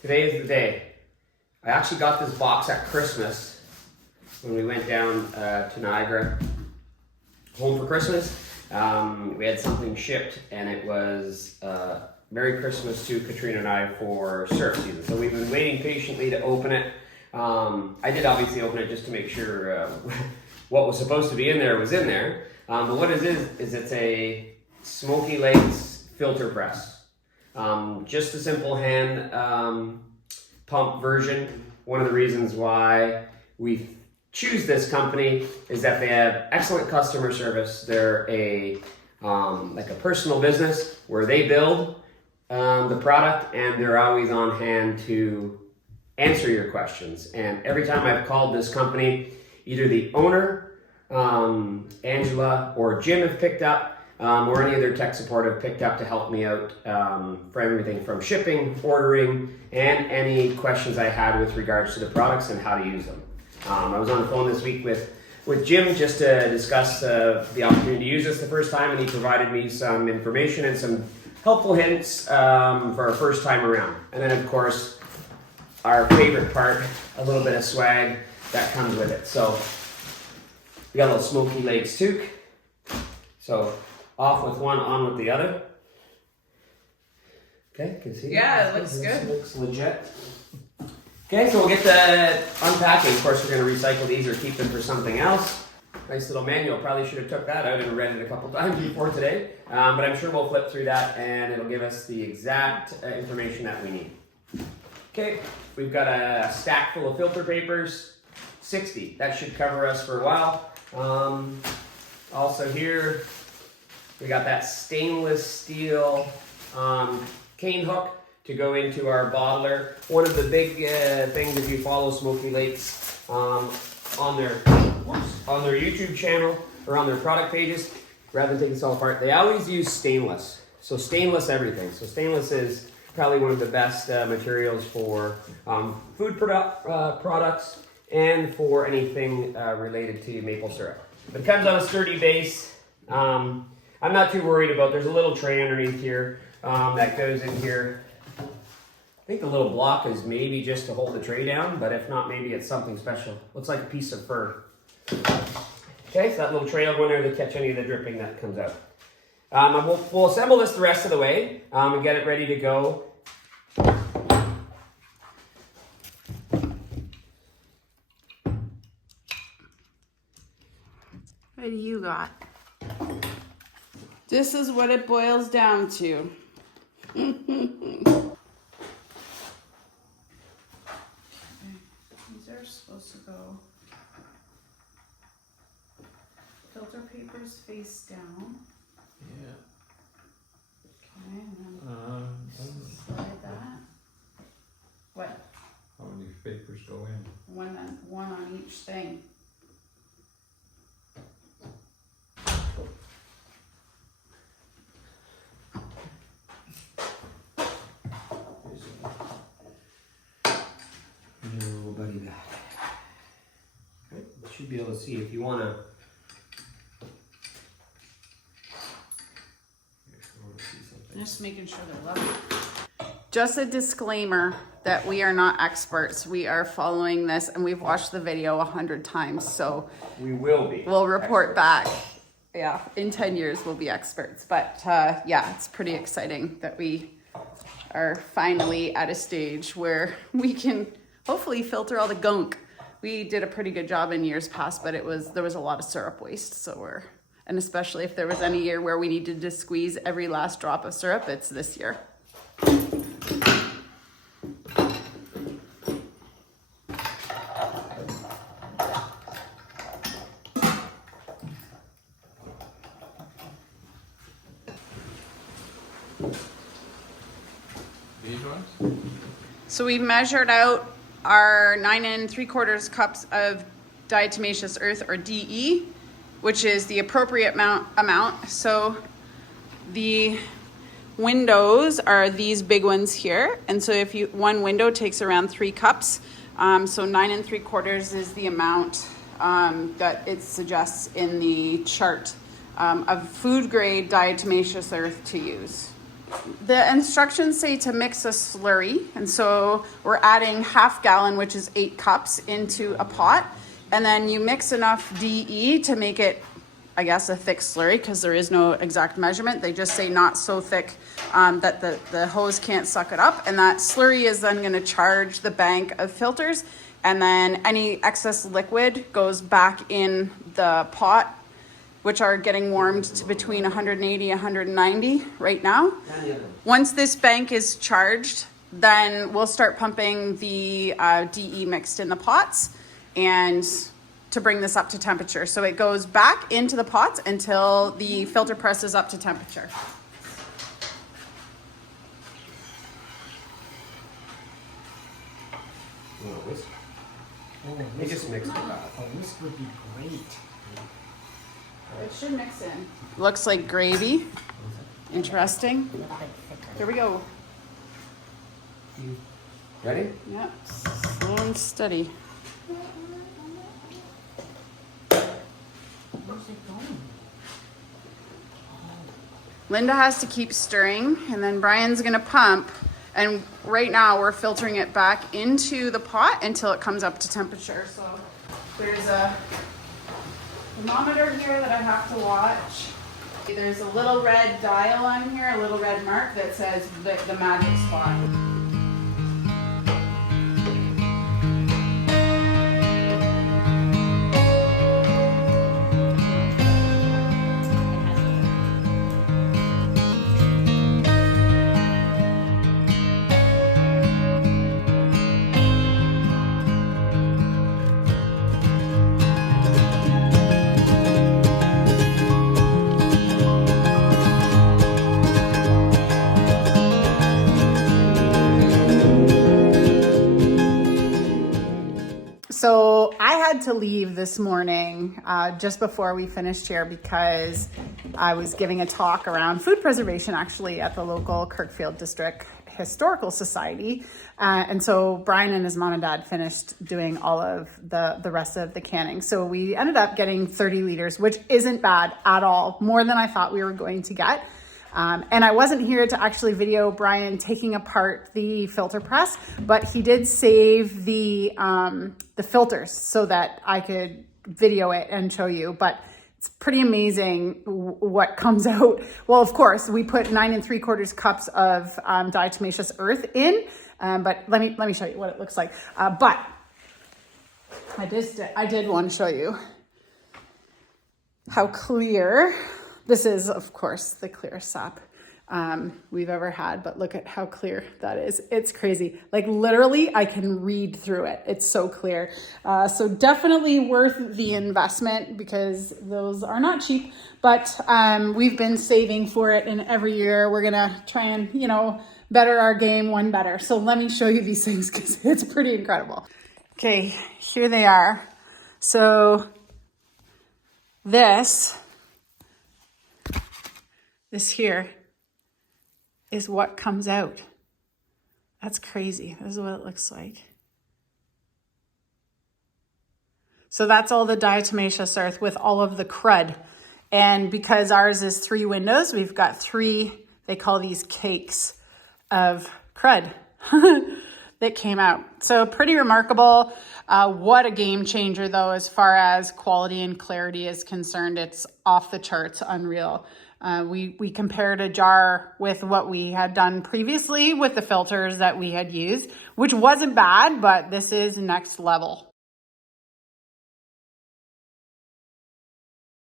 Today is the day. I actually got this box at Christmas when we went down to Niagara home for Christmas. We had something shipped and it was Merry Christmas to Katrina and I for syrup season. So we've been waiting patiently to open it. I did obviously open it just to make sure what was supposed to be in there was in there. But what it is it's a Smoky Lakes filter press. Just a simple hand pump version. One of the reasons why we choose this company is that they have excellent customer service. They're a like a personal business where they build the product and they're always on hand to answer your questions. And every time I've called this company, either the owner, Angela, or Jim have picked up, or any other tech support have picked up to help me out for everything from shipping, ordering, and any questions I had with regards to the products and how to use them. I was on the phone this week with Jim just to discuss the opportunity to use this the first time, and he provided me some information and some helpful hints for our first time around. And then, of course, our favorite part, a little bit of swag that comes with it. So we got a little Smoky Lakes toque. So off with one, on with the other. Okay, can you see? Yeah, it looks good. Looks legit. Okay, so we'll get the unpacking. Of course, we're going to recycle these or keep them for something else. Nice little manual. Probably should have took that out and read it a couple times before today. But I'm sure we'll flip through that and it'll give us the exact information that we need. Okay, we've got a stack full of filter papers. 60. That should cover us for a while. Also here, we got that stainless steel cane hook to go into our bottler. One of the big things, if you follow Smoky Lakes on their YouTube channel or on their product pages, rather than taking this all apart, they always use stainless. So stainless everything. So stainless is probably one of the best materials for food products and for anything related to maple syrup. But it comes on a sturdy base. I'm not too worried about, there's a little tray underneath here that goes in here. I think the little block is maybe just to hold the tray down, but if not, maybe it's something special. Looks like a piece of fur. Okay, so that little tray will go in there to catch any of the dripping that comes out. We'll assemble this the rest of the way and get it ready to go. What do you got? This is what it boils down to. These are supposed to go filter papers face down. Yeah. Okay, and then slide that. What? How many papers go in? One on each thing. Buddy that. Okay, you should be able to see if you want to. Just making sure they're level. Just a disclaimer that we are not experts. We are following this and we've watched the video 100 times, so We will be. we'll report experts. back. Yeah, in 10 years we'll be experts. But yeah, it's pretty exciting that we are finally at a stage where we can hopefully filter all the gunk. We did a pretty good job in years past, but there was a lot of syrup waste. So and especially if there was any year where we needed to squeeze every last drop of syrup, it's this year. These ones? So we measured out our 9 3/4 cups of diatomaceous earth, or DE, which is the appropriate amount. So the windows are these big ones here. And so one window takes around 3 cups. So 9 3/4 is the amount that it suggests in the chart of food grade diatomaceous earth to use. The instructions say to mix a slurry, and so we're adding half gallon, which is 8 cups, into a pot, and then you mix enough DE to make it, I guess, a thick slurry, because there is no exact measurement. They just say not so thick that the hose can't suck it up, and that slurry is then going to charge the bank of filters, and then any excess liquid goes back in the pot, which are getting warmed to between 180 and 190 right now. Once this bank is charged, then we'll start pumping the DE mixed in the pots and to bring this up to temperature. So it goes back into the pots until the filter press is up to temperature. They just mixed it up. Oh, this would be great. It should mix in. Looks like gravy. Interesting. A little bit thicker. Here we go. Ready? Yep, slow and steady. Where's it going? Linda has to keep stirring, and then Brian's gonna pump. And right now we're filtering it back into the pot until it comes up to temperature. So there's a thermometer here that I have to watch. There's a little red dial on here, a little red mark that says the magic spot. So I had to leave this morning just before we finished here because I was giving a talk around food preservation actually at the local Kirkfield District Historical Society. And so Brian and his mom and dad finished doing all of the rest of the canning. So we ended up getting 30 liters, which isn't bad at all, more than I thought we were going to get. And I wasn't here to actually video Brian taking apart the filter press, but he did save the filters so that I could video it and show you. But it's pretty amazing what comes out. Well, of course, we put 9 3/4 cups of diatomaceous earth in, but let me show you what it looks like. But I did want to show you how clear. This is, of course, the clearest sap we've ever had, but look at how clear that is. It's crazy. Like literally, I can read through it. It's so clear. So definitely worth the investment because those are not cheap, but we've been saving for it, and every year we're gonna try and, better our game one better. So let me show you these things because it's pretty incredible. Okay, here they are. So this here is what comes out. That's crazy. This is what it looks like. So that's all the diatomaceous earth with all of the crud. And because ours is 3 windows, we've got 3, they call these cakes of crud that came out. So pretty remarkable. What a game changer though, as far as quality and clarity is concerned. It's off the charts, unreal. We compared a jar with what we had done previously with the filters that we had used, which wasn't bad, but this is next level.